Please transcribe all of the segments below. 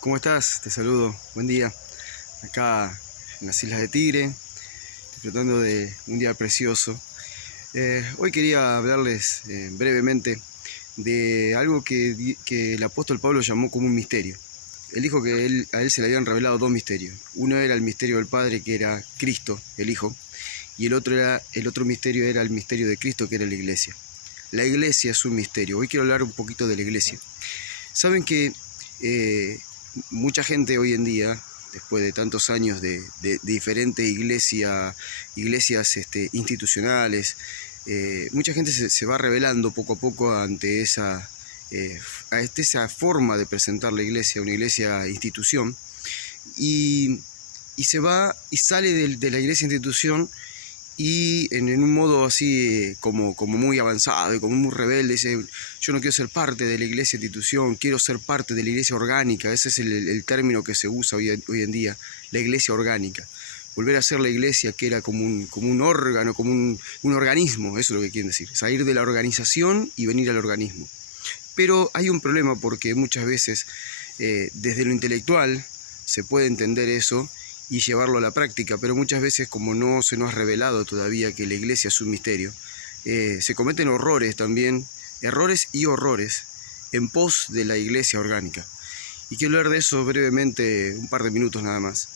¿Cómo estás? Te saludo. Buen día. Acá en las Islas de Tigre, disfrutando de un día precioso. Hoy quería hablarles brevemente de algo que el apóstol Pablo llamó como un misterio. Él dijo que a él se le habían revelado dos misterios. Uno era el misterio del Padre, que era Cristo, el Hijo, y el otro misterio era el misterio de Cristo, que era la Iglesia. La Iglesia es un misterio. Hoy quiero hablar un poquito de la Iglesia. Saben que mucha gente hoy en día, después de tantos años de diferentes iglesias institucionales, mucha gente se va revelando poco a poco ante esa forma de presentar la iglesia, una iglesia institución, y se va y sale de la iglesia institución y en un modo así como muy avanzado y como muy rebelde, dice: yo no quiero ser parte de la iglesia institución, quiero ser parte de la iglesia orgánica. Ese es el término que se usa hoy en día, la iglesia orgánica. Volver a ser la iglesia que era como un órgano, como un organismo, eso es lo que quieren decir, salir de la organización y venir al organismo. Pero hay un problema, porque muchas veces desde lo intelectual se puede entender eso y llevarlo a la práctica, pero muchas veces, como no se nos ha revelado todavía que la iglesia es un misterio, se cometen errores también, errores y horrores en pos de la iglesia orgánica. Y quiero hablar de eso brevemente, un par de minutos nada más.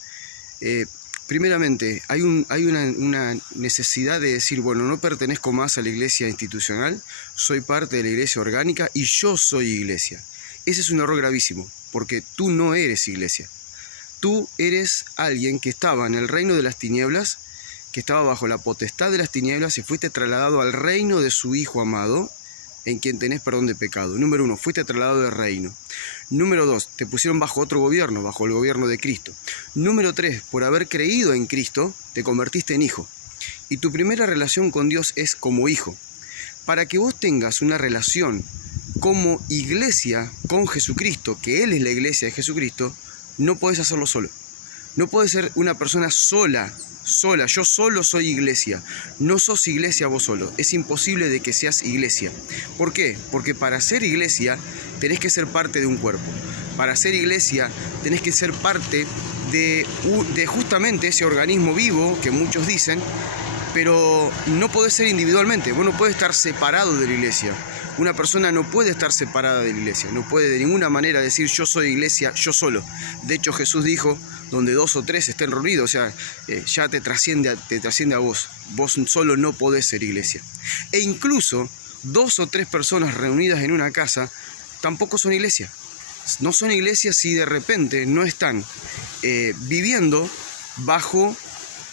Primeramente, hay una necesidad de decir: bueno, no pertenezco más a la iglesia institucional, soy parte de la iglesia orgánica y yo soy iglesia. Ese es un error gravísimo, porque tú no eres iglesia. Tú eres alguien que estaba en el reino de las tinieblas, que estaba bajo la potestad de las tinieblas, y fuiste trasladado al reino de su Hijo amado, en quien tenés perdón de pecado. Número 1, fuiste trasladado del reino. Número 2, te pusieron bajo otro gobierno, bajo el gobierno de Cristo. Número 3, por haber creído en Cristo, te convertiste en hijo. Y tu primera relación con Dios es como hijo. Para que vos tengas una relación como iglesia con Jesucristo, que Él es la iglesia de Jesucristo, no podés hacerlo solo. No podés ser una persona sola. Yo solo soy iglesia. No sos iglesia vos solo. Es imposible de que seas iglesia. ¿Por qué? Porque para ser iglesia tenés que ser parte de un cuerpo. Para ser iglesia tenés que ser parte de justamente ese organismo vivo que muchos dicen, pero no podés ser individualmente. Vos no podés estar separado de la iglesia. Una persona no puede estar separada de la iglesia, no puede de ninguna manera decir: yo soy iglesia, yo solo. De hecho, Jesús dijo: donde 2 o 3 estén reunidos, o sea, ya te trasciende a vos. Vos solo no podés ser iglesia. E incluso 2 o 3 personas reunidas en una casa tampoco son iglesia. No son iglesias si de repente no están viviendo bajo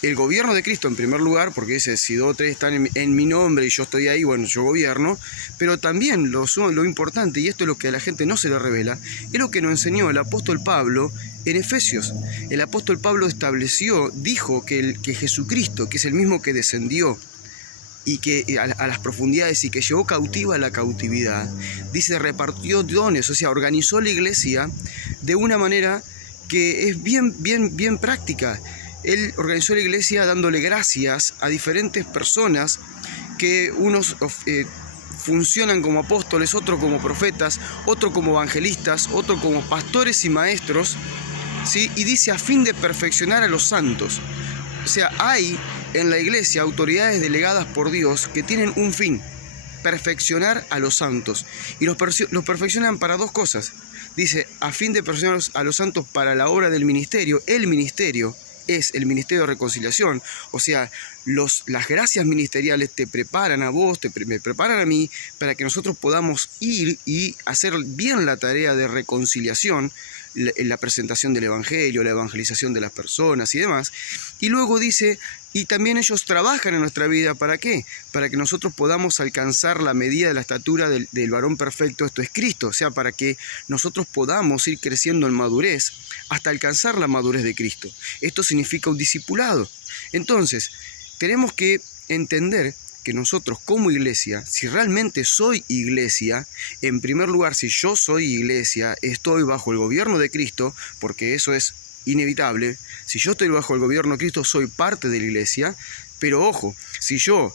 el gobierno de Cristo, en primer lugar, porque dice: si 2 o 3 están en mi nombre y yo estoy ahí, bueno, yo gobierno. Pero también lo importante, y esto es lo que a la gente no se le revela, es lo que nos enseñó el apóstol Pablo en Efesios. El apóstol Pablo dijo que Jesucristo, que es el mismo que descendió y que a las profundidades y que llevó cautiva la cautividad, dice, repartió dones, o sea, organizó la iglesia de una manera que es bien práctica. Él organizó la iglesia dándole gracias a diferentes personas, que unos funcionan como apóstoles, otros como profetas, otros como evangelistas, otros como pastores y maestros, ¿sí? Y dice: a fin de perfeccionar a los santos. O sea, hay en la iglesia autoridades delegadas por Dios que tienen un fin: perfeccionar a los santos. Y los perfeccionan para 2 cosas. Dice: a fin de perfeccionar a los santos para la obra del ministerio. El ministerio es el ministerio de reconciliación. O sea, las gracias ministeriales te preparan a vos, me preparan a mí, para que nosotros podamos ir y hacer bien la tarea de reconciliación, la presentación del evangelio, la evangelización de las personas y demás. Y luego dice: y también ellos trabajan en nuestra vida, ¿para qué? Para que nosotros podamos alcanzar la medida de la estatura del varón perfecto, esto es Cristo. O sea, para que nosotros podamos ir creciendo en madurez hasta alcanzar la madurez de Cristo. Esto significa un discipulado. Entonces, tenemos que entender que nosotros como iglesia, si realmente soy iglesia, en primer lugar, si yo soy iglesia, estoy bajo el gobierno de Cristo, porque eso es inevitable. Si yo estoy bajo el gobierno de Cristo, soy parte de la iglesia. Pero ojo, si yo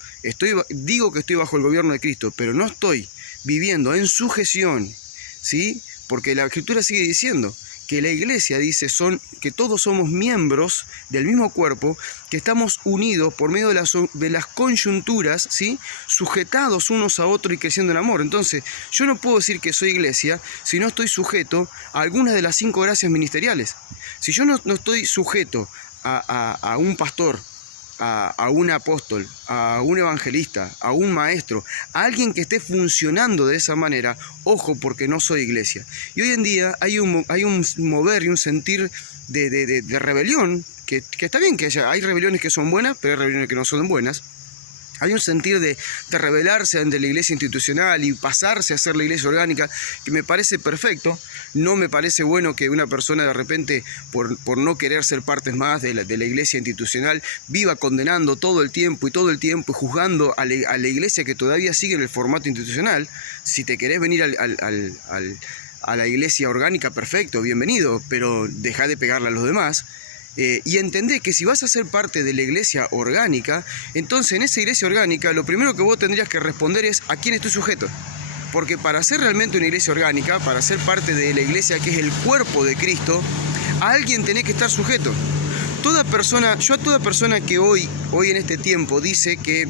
digo que estoy bajo el gobierno de Cristo, pero no estoy viviendo en sujeción, ¿sí? Porque la Escritura sigue diciendo que la iglesia dice que todos somos miembros del mismo cuerpo, que estamos unidos por medio de las coyunturas, ¿sí? Sujetados unos a otros y creciendo en amor. Entonces, yo no puedo decir que soy iglesia si no estoy sujeto a algunas de las 5 gracias ministeriales. Si yo no estoy sujeto a un pastor, a un apóstol, a un evangelista, a un maestro, a alguien que esté funcionando de esa manera, ojo, porque no soy iglesia. Y hoy en día hay un mover y un sentir de rebelión, que está bien que hay rebeliones que son buenas, pero hay rebeliones que no son buenas. Hay un sentir de rebelarse ante la iglesia institucional y pasarse a ser la iglesia orgánica, que me parece perfecto. No me parece bueno que una persona de repente, por no querer ser parte más de la iglesia institucional, viva condenando todo el tiempo y juzgando a la iglesia que todavía sigue en el formato institucional. Si te querés venir a la iglesia orgánica, perfecto, bienvenido, pero dejá de pegarle a los demás. Y entendé que si vas a ser parte de la iglesia orgánica, entonces en esa iglesia orgánica lo primero que vos tendrías que responder es ¿a quién estoy sujeto? Porque para ser realmente una iglesia orgánica, para ser parte de la iglesia que es el cuerpo de Cristo, a alguien tenés que estar sujeto. Yo a toda persona que hoy en este tiempo dice que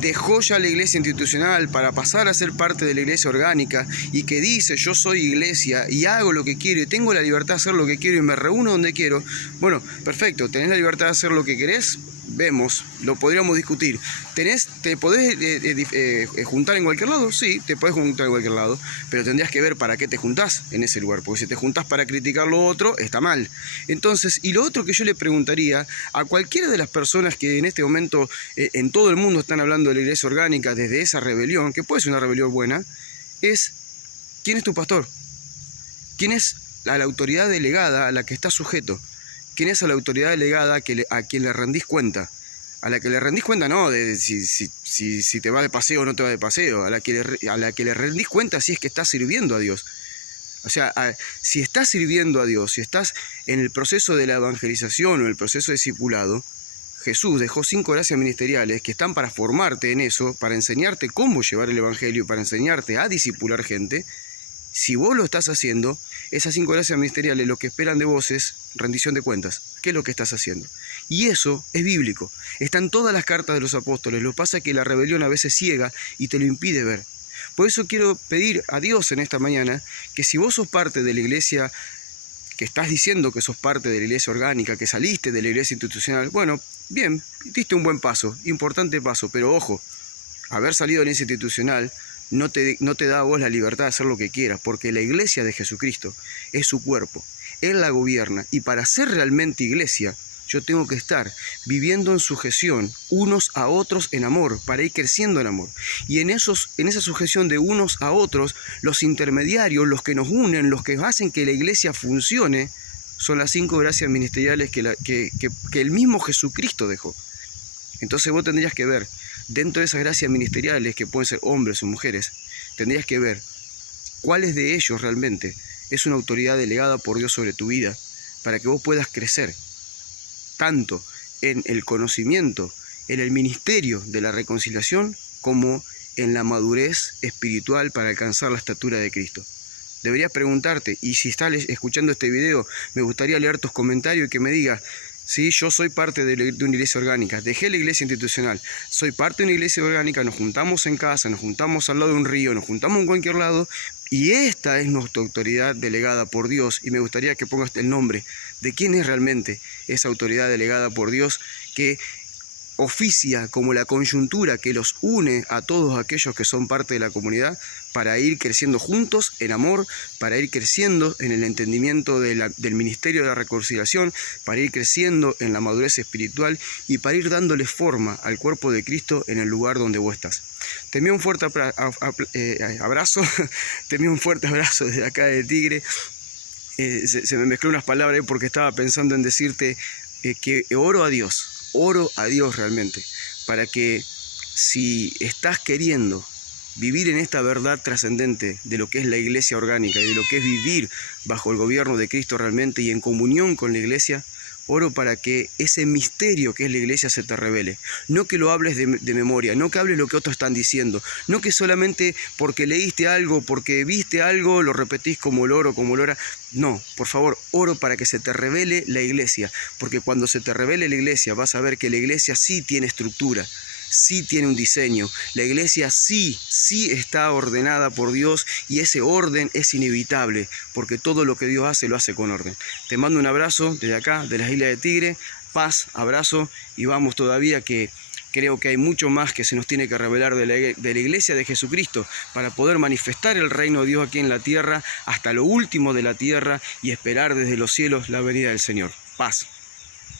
dejó ya la iglesia institucional para pasar a ser parte de la iglesia orgánica y que dice yo soy iglesia y hago lo que quiero y tengo la libertad de hacer lo que quiero y me reúno donde quiero, bueno, perfecto, tenés la libertad de hacer lo que querés, vemos, lo podríamos discutir. ¿Te podés juntar en cualquier lado? Sí, te podés juntar en cualquier lado, pero tendrías que ver para qué te juntás en ese lugar, porque si te juntás para criticar lo otro, está mal. Entonces, y lo otro que yo le preguntaría a cualquiera de las personas que en este momento en todo el mundo están hablando de la iglesia orgánica desde esa rebelión, que puede ser una rebelión buena, es ¿quién es tu pastor? ¿Quién es la autoridad delegada a la que estás sujeto? ¿Quién es a la autoridad delegada a quien le rendís cuenta? A la que le rendís cuenta no de si te va de paseo o no te va de paseo, a la que le rendís cuenta si es que estás sirviendo a Dios. O sea, si estás sirviendo a Dios, si estás en el proceso de la evangelización o el proceso de discipulado, Jesús dejó 5 gracias ministeriales que están para formarte en eso, para enseñarte cómo llevar el evangelio, para enseñarte a discipular gente. Si vos lo estás haciendo, esas 5 gracias ministeriales lo que esperan de vos es rendición de cuentas. ¿Qué es lo que estás haciendo? Y eso es bíblico. Está en todas las cartas de los apóstoles. Lo que pasa es que la rebelión a veces ciega y te lo impide ver. Por eso quiero pedir a Dios en esta mañana que si vos sos parte de la iglesia, que estás diciendo que sos parte de la iglesia orgánica, que saliste de la iglesia institucional, bueno, bien, diste un buen paso, importante paso, pero ojo, haber salido de la iglesia institucional no te da a vos la libertad de hacer lo que quieras, porque la iglesia de Jesucristo es su cuerpo, Él la gobierna, y para ser realmente iglesia, yo tengo que estar viviendo en sujeción unos a otros en amor, para ir creciendo en amor. Y en esa sujeción de unos a otros, los intermediarios, los que nos unen, los que hacen que la iglesia funcione, son las 5 gracias ministeriales que el mismo Jesucristo dejó. Entonces vos tendrías que ver, dentro de esas gracias ministeriales, que pueden ser hombres o mujeres, tendrías que ver cuáles de ellos realmente es una autoridad delegada por Dios sobre tu vida, para que vos puedas crecer, tanto en el conocimiento, en el ministerio de la reconciliación, como en la madurez espiritual para alcanzar la estatura de Cristo. Deberías preguntarte, y si estás escuchando este video, me gustaría leer tus comentarios y que me digas, sí, yo soy parte de una iglesia orgánica, dejé la iglesia institucional, soy parte de una iglesia orgánica, nos juntamos en casa, nos juntamos al lado de un río, nos juntamos en cualquier lado, y esta es nuestra autoridad delegada por Dios, y me gustaría que pongas el nombre de quién es realmente esa autoridad delegada por Dios que oficia como la coyuntura que los une a todos aquellos que son parte de la comunidad para ir creciendo juntos en amor, para ir creciendo en el entendimiento del ministerio de la reconciliación, para ir creciendo en la madurez espiritual y para ir dándole forma al cuerpo de Cristo en el lugar donde vos estás. Te envío un fuerte abrazo, te envío un fuerte abrazo desde acá de Tigre. Se me mezcló unas palabras porque estaba pensando en decirte que oro a Dios realmente, para que si estás queriendo vivir en esta verdad trascendente de lo que es la iglesia orgánica y de lo que es vivir bajo el gobierno de Cristo realmente y en comunión con la iglesia, oro para que ese misterio que es la iglesia se te revele. No que lo hables de memoria, no que hables lo que otros están diciendo, no que solamente porque leíste algo, porque viste algo, lo repetís como loro, como lora. No, por favor, oro para que se te revele la iglesia, porque cuando se te revele la iglesia vas a ver que la iglesia sí tiene estructura, sí tiene un diseño, la iglesia sí está ordenada por Dios y ese orden es inevitable, porque todo lo que Dios hace lo hace con orden. Te mando un abrazo desde acá, de las Islas de Tigre, paz, abrazo y vamos todavía que creo que hay mucho más que se nos tiene que revelar de la iglesia de Jesucristo para poder manifestar el reino de Dios aquí en la tierra hasta lo último de la tierra y esperar desde los cielos la venida del Señor. Paz.